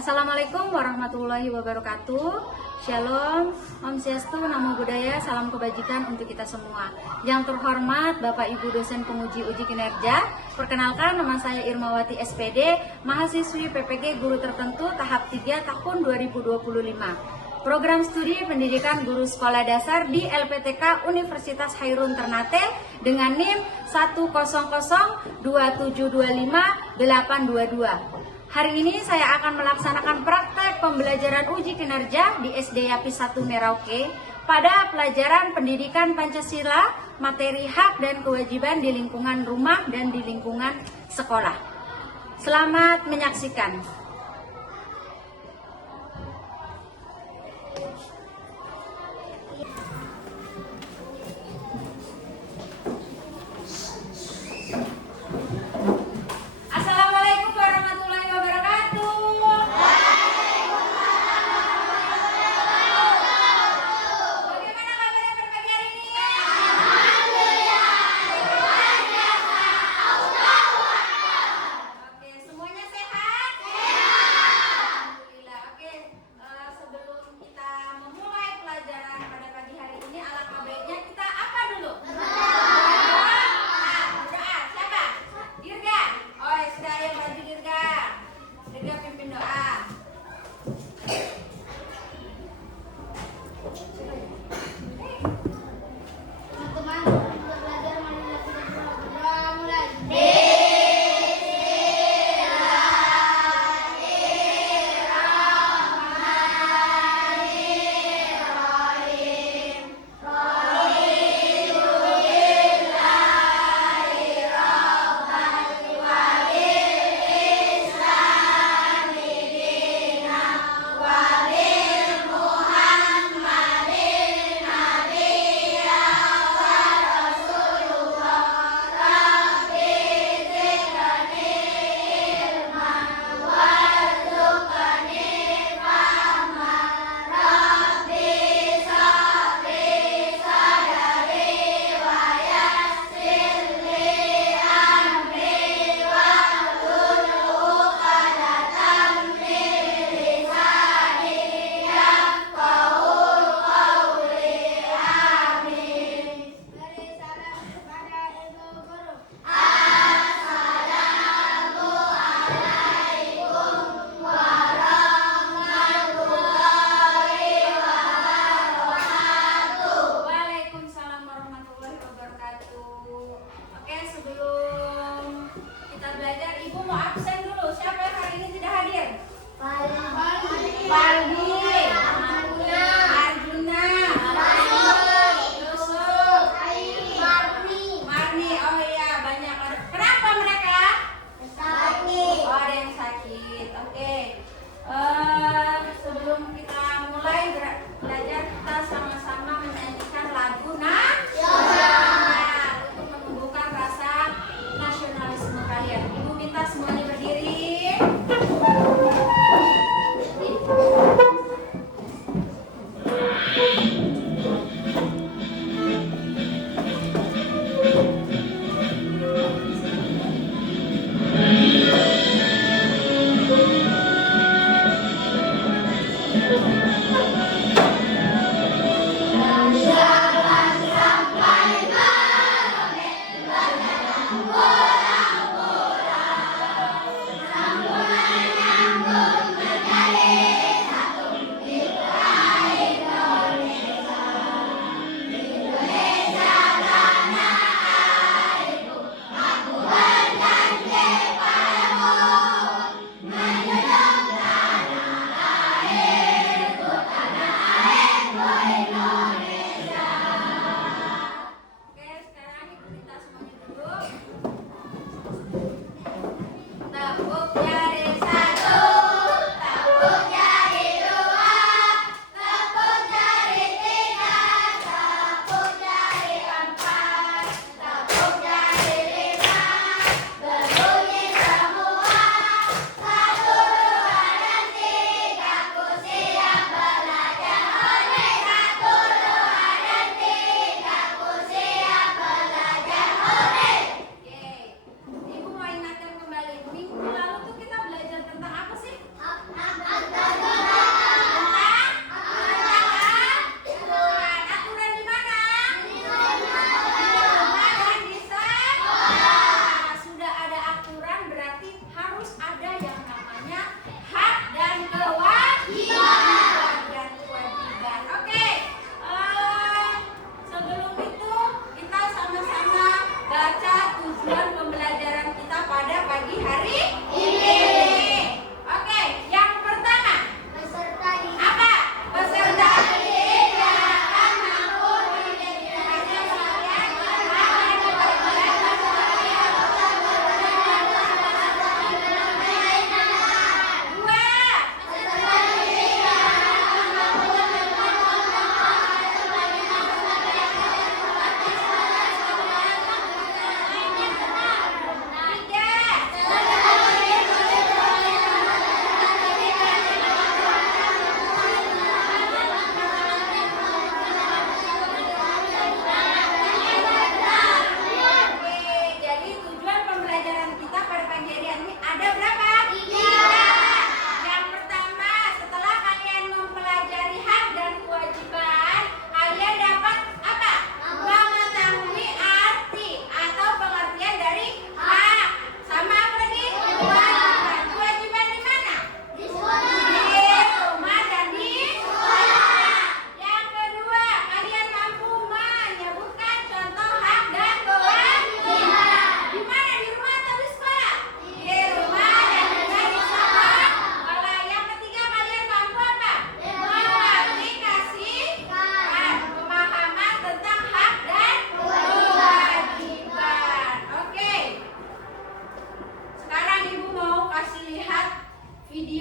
Assalamualaikum warahmatullahi wabarakatuh. Shalom, Om Swastiastu, Namo Buddhaya, salam kebajikan untuk kita semua. Yang terhormat Bapak Ibu dosen penguji uji kinerja, perkenalkan nama saya Irmawati SPD, mahasiswi PPG Guru Tertentu tahap 3 tahun 2025. Program studi pendidikan guru sekolah dasar di LPTK Universitas Hairun Ternate dengan NIM 1002725-822. Hari ini saya akan melaksanakan praktek pembelajaran uji kinerja di SD Yapi 1 Merauke pada pelajaran pendidikan Pancasila, materi hak dan kewajiban di lingkungan rumah dan di lingkungan sekolah. Selamat menyaksikan.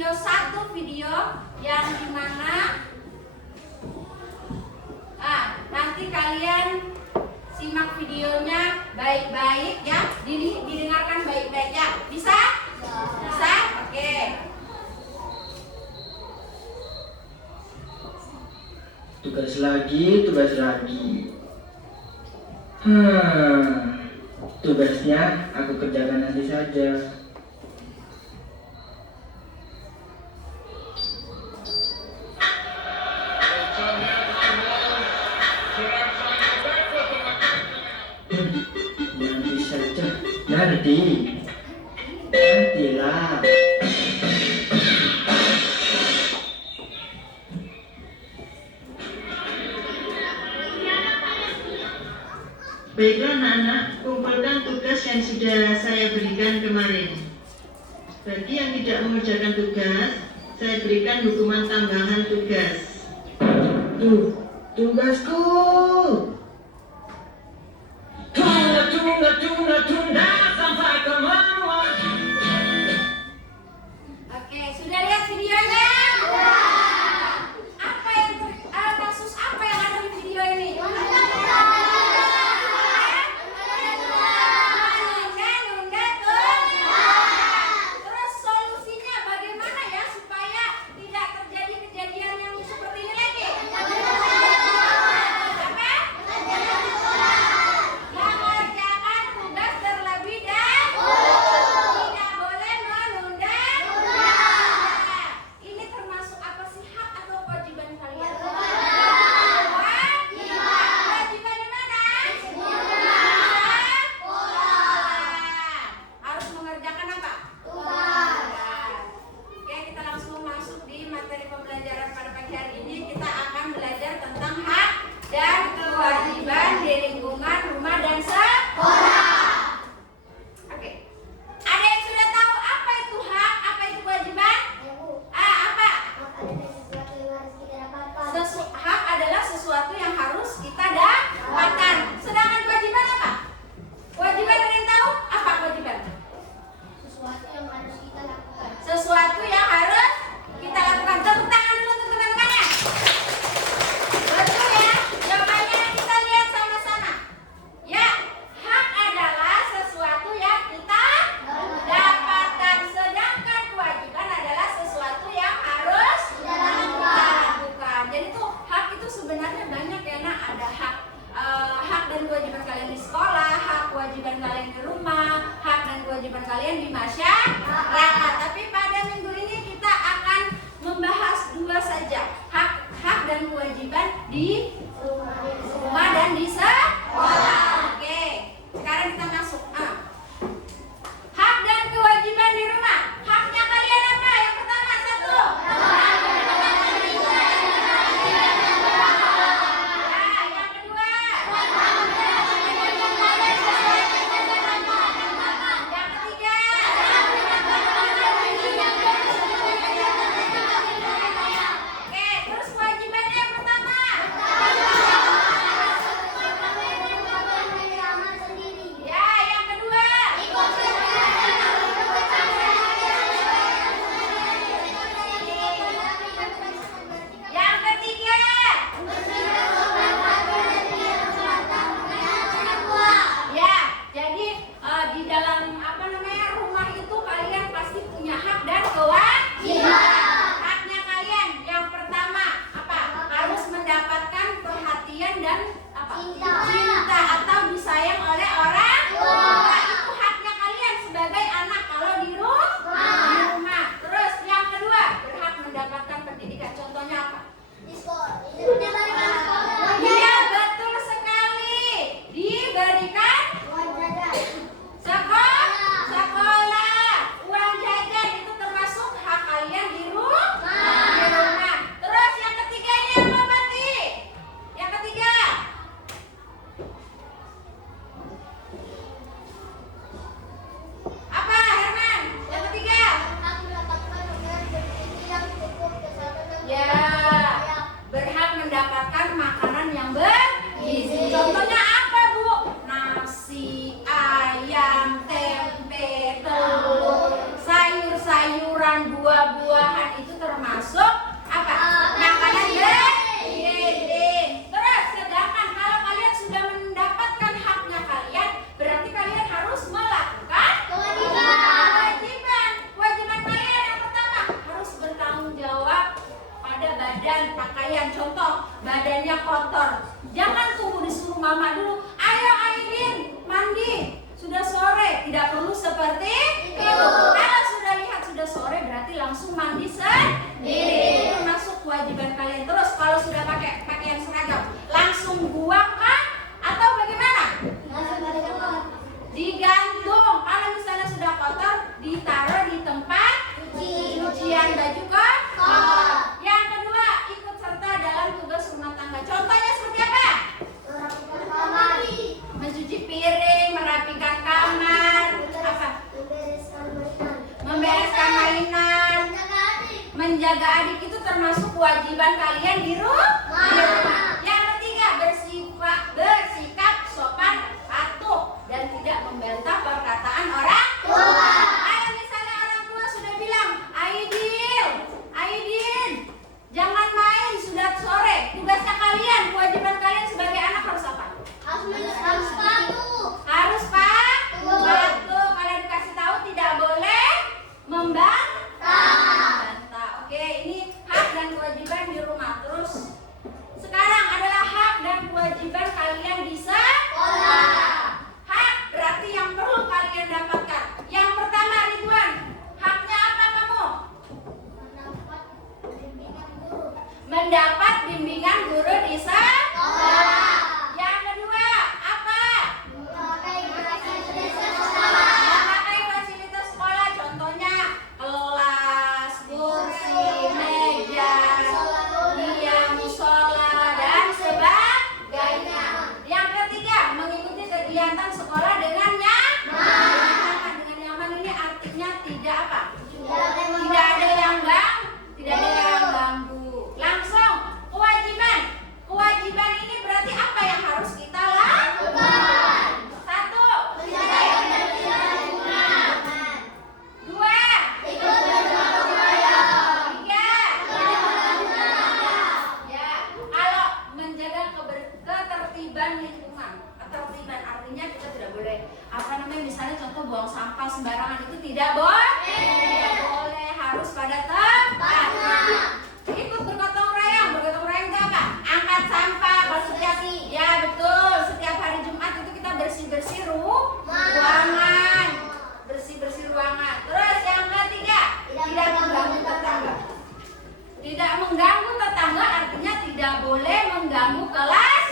satu video yang dimana nanti kalian simak videonya baik-baik ya, didengarkan baik-baik ya. Bisa? Bisa? Oke. Tugas lagi. Tugasnya aku kerjakan nanti saja. Nanti saja. Nantilah. Baiklah anak-anak, kumpulkan tugas yang sudah saya berikan kemarin. Bagi yang tidak mengerjakan tugas, saya berikan hukuman tambahan tugas. Tugasku. Tunda sampai kemauan. Oke, sudah lihat videonya? Apa yang kasus apa yang ada di video ini? Terus solusinya bagaimana ya supaya tidak terjadi kejadian yang seperti ini lagi? Apa? Mengerjakan tugas terlebih dahulu. Tidak boleh menunda. Ini termasuk apa sih, hak atau kewajiban kalian? Kewajiban di mana? Harus mengerjakan apa? Oke, kita langsung masuk di materi pembelajaran pada pagi hari ini. Kita akan belajar tentang hak dan kewajiban di lingkungan rumah dan sekolah. Oke. Ada yang sudah tahu apa itu hak, apa itu kewajiban? Apa? Hak adalah sesuatu yang harus kita dapatkan. Sedangkan kewajiban apa? Kewajiban ada yang tahu? Apa kewajiban? Sesuatu yang harus kita lakukan. Tepuk tangan dulu untuk teman-temannya. Betul ya? Jawabannya kita lihat sama-sama. Ya, hak adalah sesuatu yang kita dapatkan. Sedangkan kewajiban adalah sesuatu yang harus kita lakukan. Jadi tuh hak itu sebenarnya banyak ya, nak. Ada hak dan kewajiban kalian di sekolah, hak kewajiban kalian di rumah, hak dan kewajiban kalian di masyarakat. Tapi pada minggu ini kita akan membahas dua saja, hak dan kewajiban di rumah dan di sekolah. Oke, sekarang kita masuk. Hak dan kewajiban di rumah. Haknya kalian apa? Yang pertama, satu. Yang kedua. Yang ketiga. Oke, terus kewajibannya yang pertama. badan pakaian. Contoh, badannya kotor, jangan tunggu disuruh mama dulu, ayo Aidin mandi, sudah sore. Tidak perlu seperti itu. Kalau sudah lihat sudah sore berarti langsung mandi sendiri. Itu masuk kewajiban kalian. Terus kalau sudah pakai pakaian seragam langsung buang kan atau bagaimana? Digantung. Kalau misalnya sudah kotor ditaruh di tempat cucian baju kotor. Yang kedua, ikut serta dalam tugas rumah tangga. Contohnya seperti apa? Mencuci piring, merapikan kamar, apa? Membereskan mainan, menjaga adik itu termasuk kewajiban kalian di rumah. Yang ketiga, bersikap sopan patuh dan tidak membantah perkataan orang tua. Kalau misalnya orang tua sudah bilang, Aidin, jangan main, sudah sore. Tugasnya kalian, kewajiban kalian sebagai anak harus apa? Harus patuh. Kalau dikasih tahu tidak boleh membantah. Oke, ini hak dan kewajiban di rumah. Terus sekarang adalah hak dan kewajiban kalian di sekolah. Hak berarti yang perlu kalian dapatkan. Yang pertama, Ridwan, haknya apa kamu? Mendapat bimbingan guru di sekolah. Yang kedua, apa? Memakai fasilitas sekolah. Contohnya kelas, kursi, meja, musola dan sebagainya. Yang ketiga, mengikuti kegiatan sekolah dengan nyaman. Dengan nyaman ini artinya tidak apa? Tidak ada yang ganggu. Langsung kewajiban ini berarti apa yang harus kita lakukan? Satu, dua, tiga, ya. Kalau menjaga ketertiban lingkungan, ketertiban artinya kita tidak boleh misalnya contoh buang sampah sembarangan itu tidak boleh. Tidak boleh, harus pada tempatnya. Ikut bergotong royong itu apa? Angkat sampah. Kalau setiap hari Jumat itu kita bersih ruangan. Bersih ruangan. Terus yang ketiga, tidak mengganggu tetangga. Tidak mengganggu tetangga artinya tidak boleh mengganggu kelas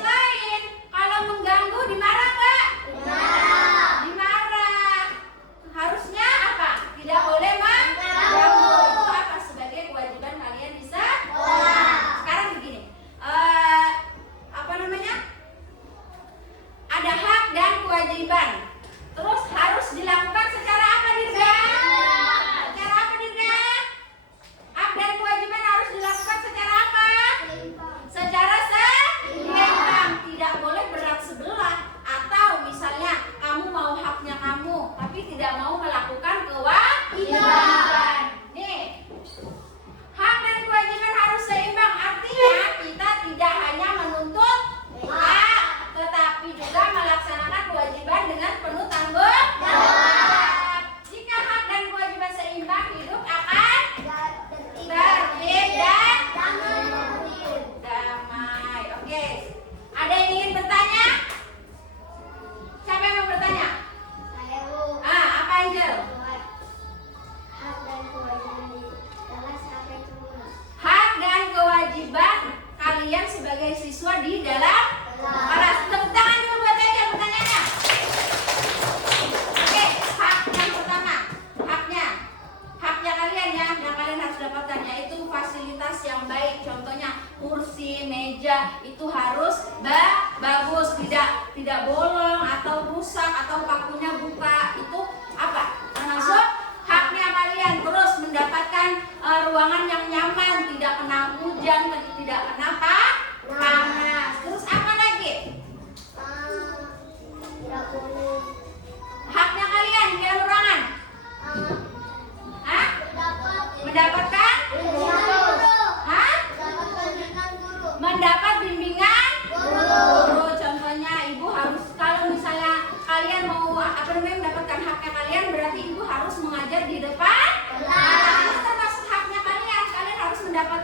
lain. Kalau mengganggu dimarah nggak? Dimarah. Harusnya apa? Tidak boleh mengganggu. Itu apa? Sebagai kewajiban kalian di sekolah. Sekarang begini, ada hak dan kewajiban. Terus harus dilakukan secara apa, Dirga? Secara apa, Dirga? Hak dan kewajiban harus dilakukan secara apa? Secara seimbang. Tidak boleh berat sebelah. Atau misalnya kamu mau haknya kamu, tapi tidak mau melakukan kewajiban. Nih, hak dan kewajiban harus seimbang. Artinya kita tidak hanya menuntut hak, tetapi juga melaksanakan kewajiban dengan penuh tanggung jawab. Jika hak dan kewajiban seimbang, hidup akan tertib dan damai. Oke, ada yang ingin bertanya? Siapa yang mau bertanya? Apa Angel? Hak dan kewajiban kalian sebagai siswa di dalam kelas. Tepuk tangan dulu buat Angel pertanyaannya. Oke, hak yang pertama, haknya kalian ya, yang kalian harus dapatkan yaitu fasilitas yang baik. Contohnya kursi, meja itu harus bagus, tidak bolong atau rusak atau pakunya buka. Itu apa? Termasuk haknya kalian. Terus mendapatkan ruangan yang nyaman, tidak kena hujan, tidak kena panas. Terus apa lagi? Haknya kalian di dalam ruangan. Mendapatkan? Mendapat bimbingan guru. Contohnya ibu harus, kalau misalnya kalian mau mendapatkan haknya kalian, berarti ibu harus mengajar di depan kelas. Itu termasuk haknya kalian harus mendapatkan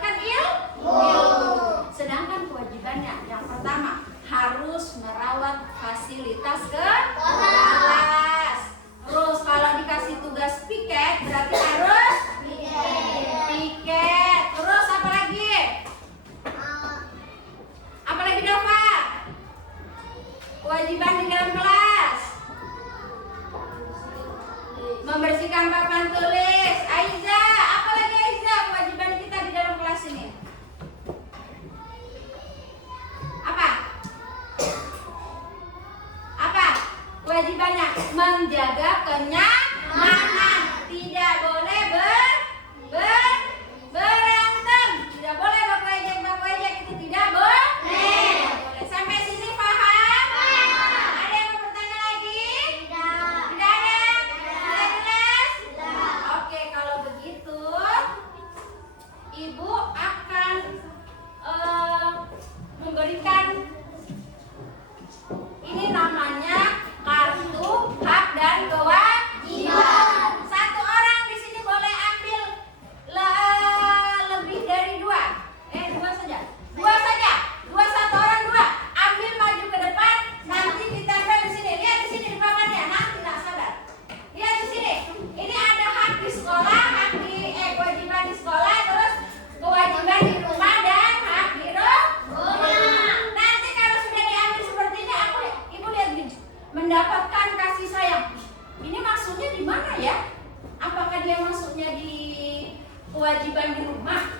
kewajiban di rumah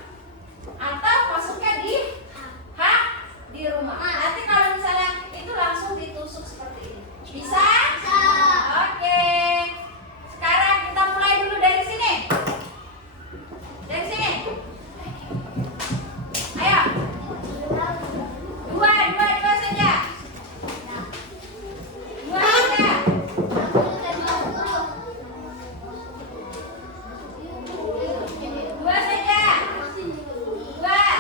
atau masuknya di hak di rumah. Nanti kalau misalnya itu langsung ditusuk seperti ini. Bisa? Oke. Sekarang kita mulai dulu dari sini. Dari sini. Ayo. Dua saja. Dua saja. Dua saja. Dua.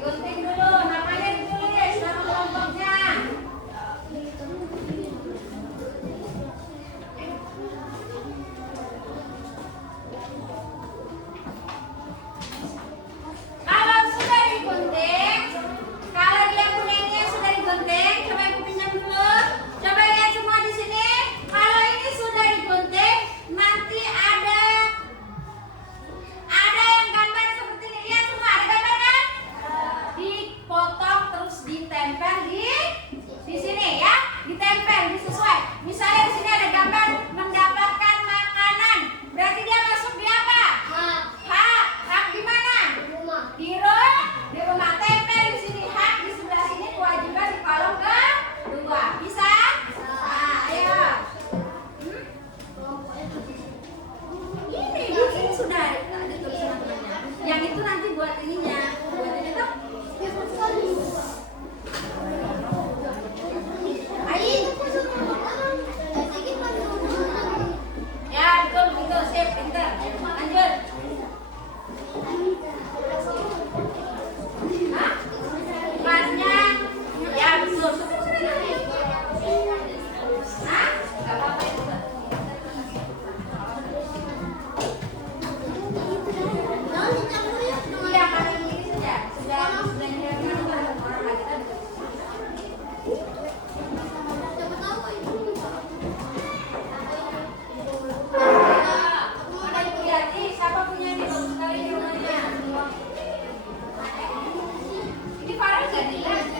Digunting dulu, namanya ditulis nama kelompoknya. Kalau sudah digunting, kalau dia punya ini yang sudah digunting, coba ibu pinjam dulu. Coba lihat semua di sini. Kalau ini sudah digunting, nanti ada yang gambar seperti ini. Lihat semua, ada gambar kan? Dipotong terus ditempel di sini ya, ditempel disesuai. Misalnya di sini ada gambar mendapatkan makanan, berarti dia masuk di apa? Hak di mana? Di rumah tempel di sini hak, di sebelah sini kewajiban di kolom kedua. Bisa? Nah, ayo. Ini di sini sudah ada tulisan namanya. Yang itu nanti buat ininya, buat ini tuh. Ya, betul, betul, sip, pinter. Lanjut. Hah? Masnya, ya betul. Hah? Gak apa-apa itu. Iya, karena ini saja. Sudah menyiapkan orang lagi tadi. Mana Ibu Yati? Siapa punya ini? Bagus sekali di rumahnya. Ini Farel nggak dilihat?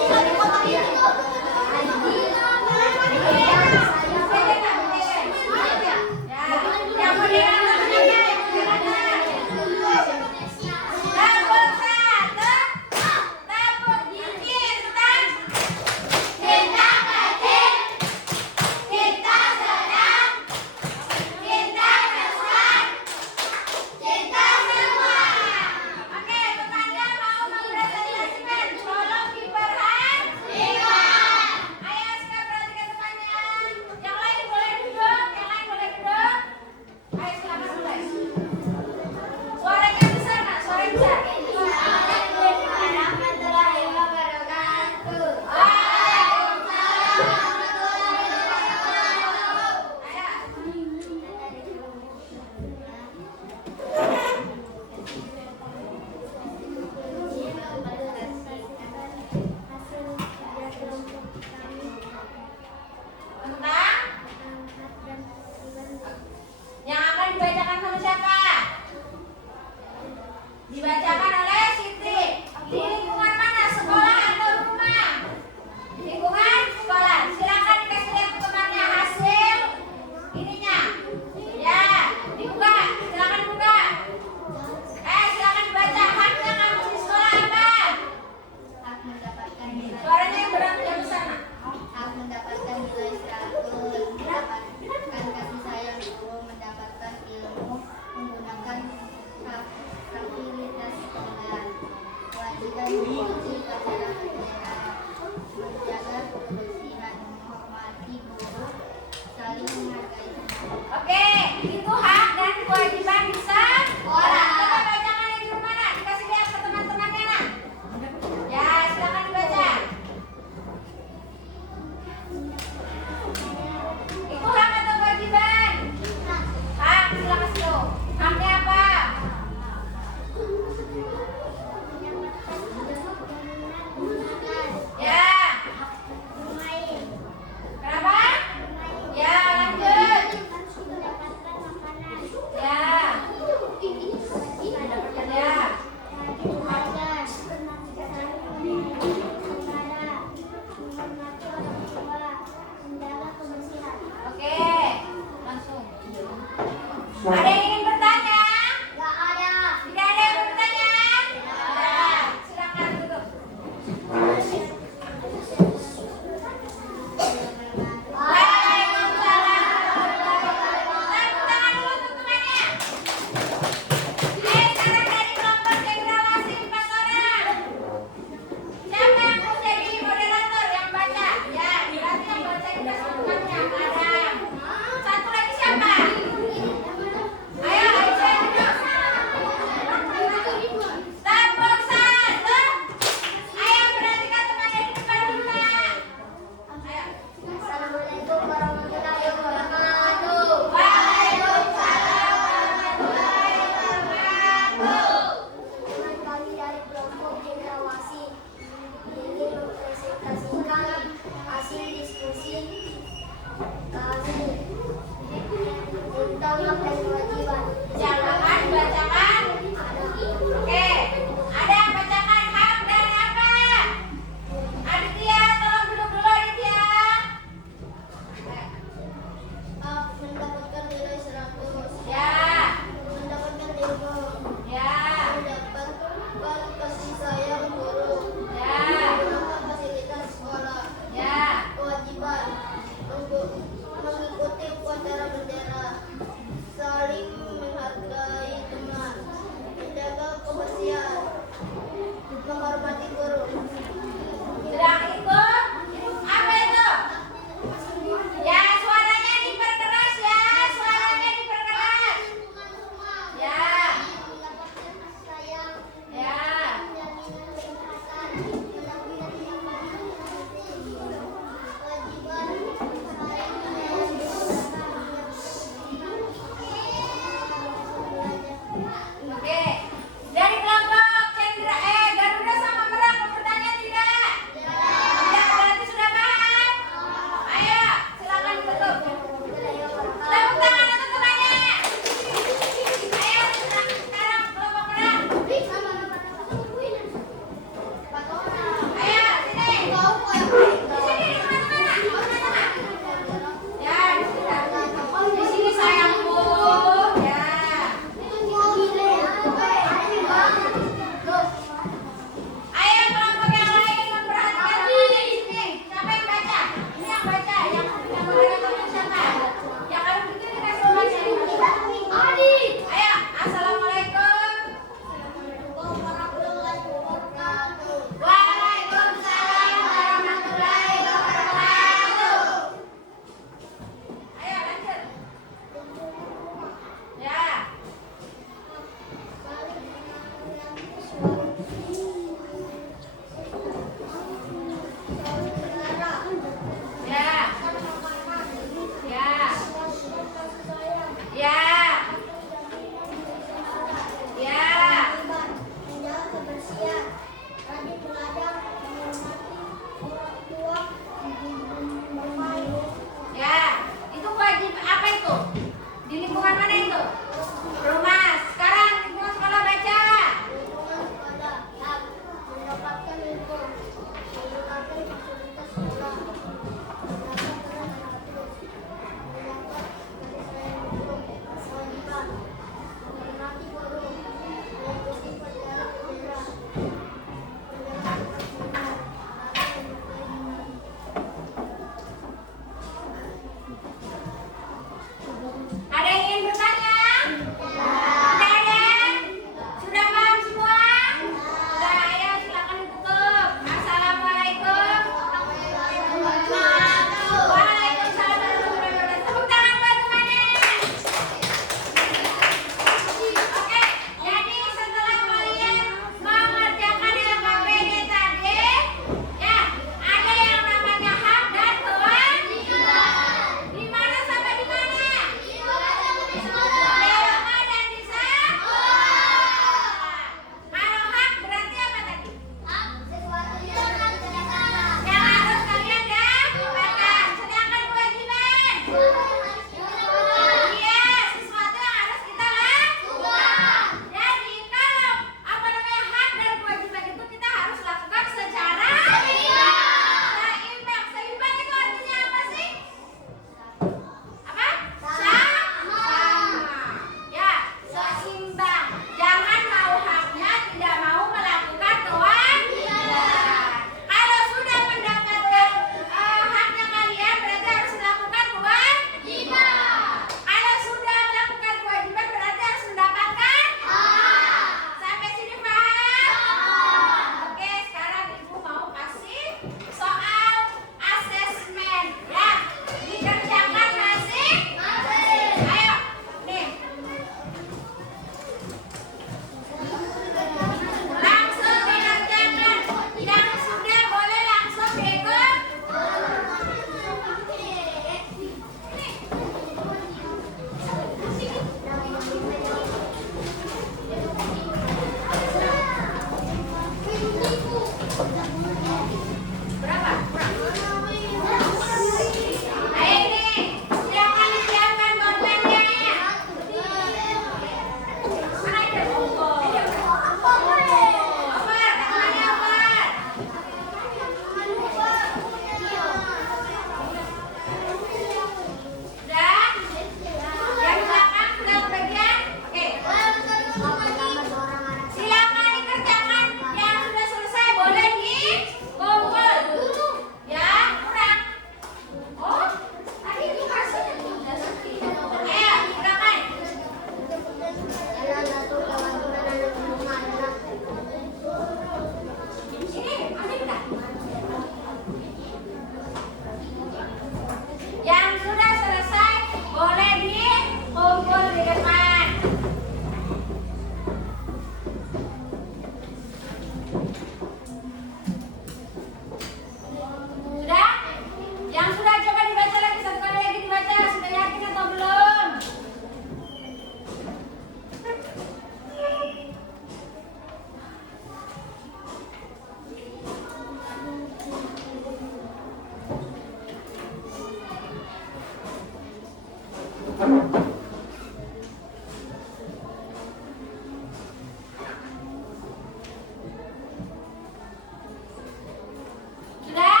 Sudah?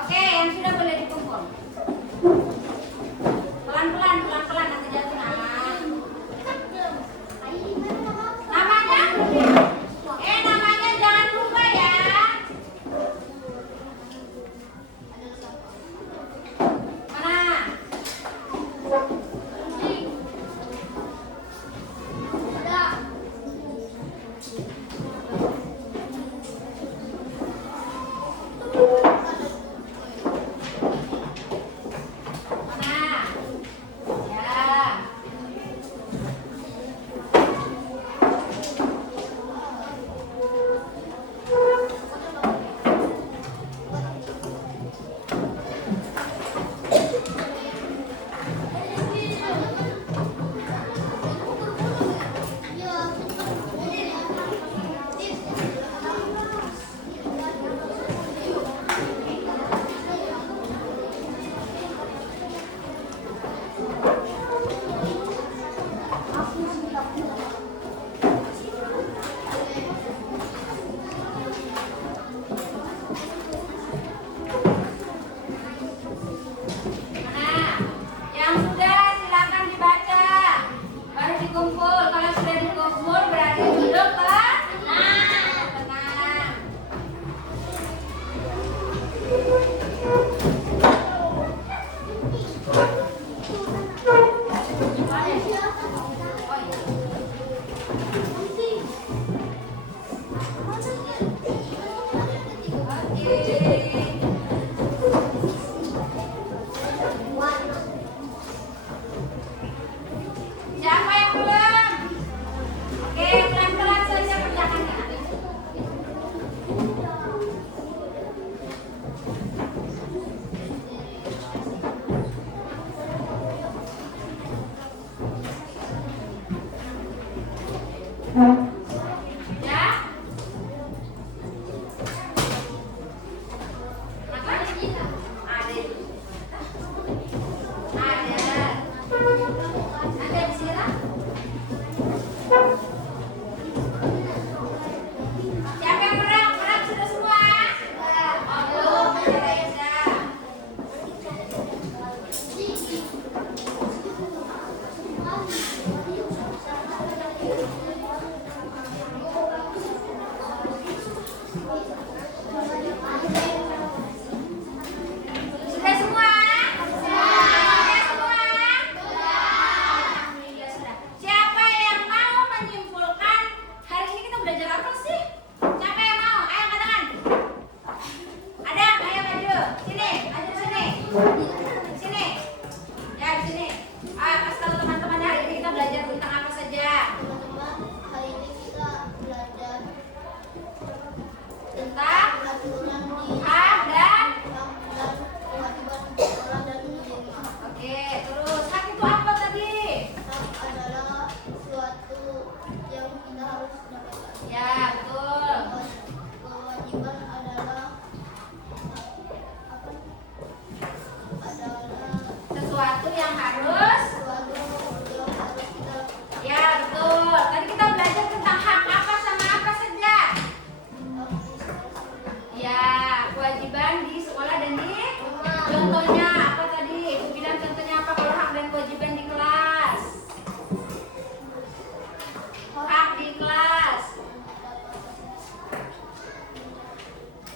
Oke, yang sudah boleh dikumpul. Pelan-pelan, pelan-pelan nanti jatuh. Namanya? Namanya jangan lupa ya. Mana? Mana? Ya. Mana? Yang sudah silakan dibaca. Baru dikumpul. Kalau sudah dikumpul berarti duduk ke tenang. Siapa yang belum? Oke, pelan-pelan saja perjalanannya. Ya? Maka? Ada. Ada. Ada di sini tak? Siapa yang menang? Menang sudah semua? Oh, belum. Masih ada Eza. Sudah semua? Sudah semua? Ya sudah. Siapa yang mau menyimpulkan hari ini kita belajar apa sih? Siapa yang mau? Ayo katakan. Ada? Ayo maju. Sini, maju sini. Sini. Ya di sini. Kasih tahu teman-teman hari ini kita belajar tentang apa saja. Teman-teman, hari ini kita belajar Tentang aturan di hak dan dan kewajiban sekolah dan ujian. oke, terus hak itu apa tadi? Hak adalah suatu yang kita harus dapatkan. Ya, betul. Kewajiban adalah apa? Adalah Sesuatu yang harus. suatu yang harus kita lakukan. Ya, betul. Tadi kita belajar tentang hak apa sama apa saja. Ya, kewajiban di sekolah dan di contohnya apa tadi? Ibu bilang contohnya apa kalau hak dan kewajiban di kelas? Hak di kelas.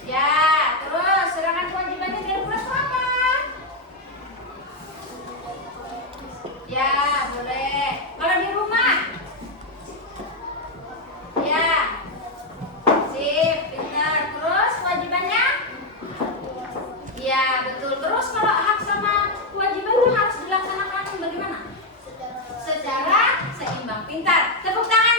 Ya, terus sedangkan kewajibannya di kelas itu apa? Ya, boleh. Kalau di rumah? Ya. Sip, pintar. Terus kewajibannya? Ya, betul. Terus kalau hak sama kewajiban itu harus dilaksanakan bagaimana? Secara seimbang. Pintar. Tepuk tangan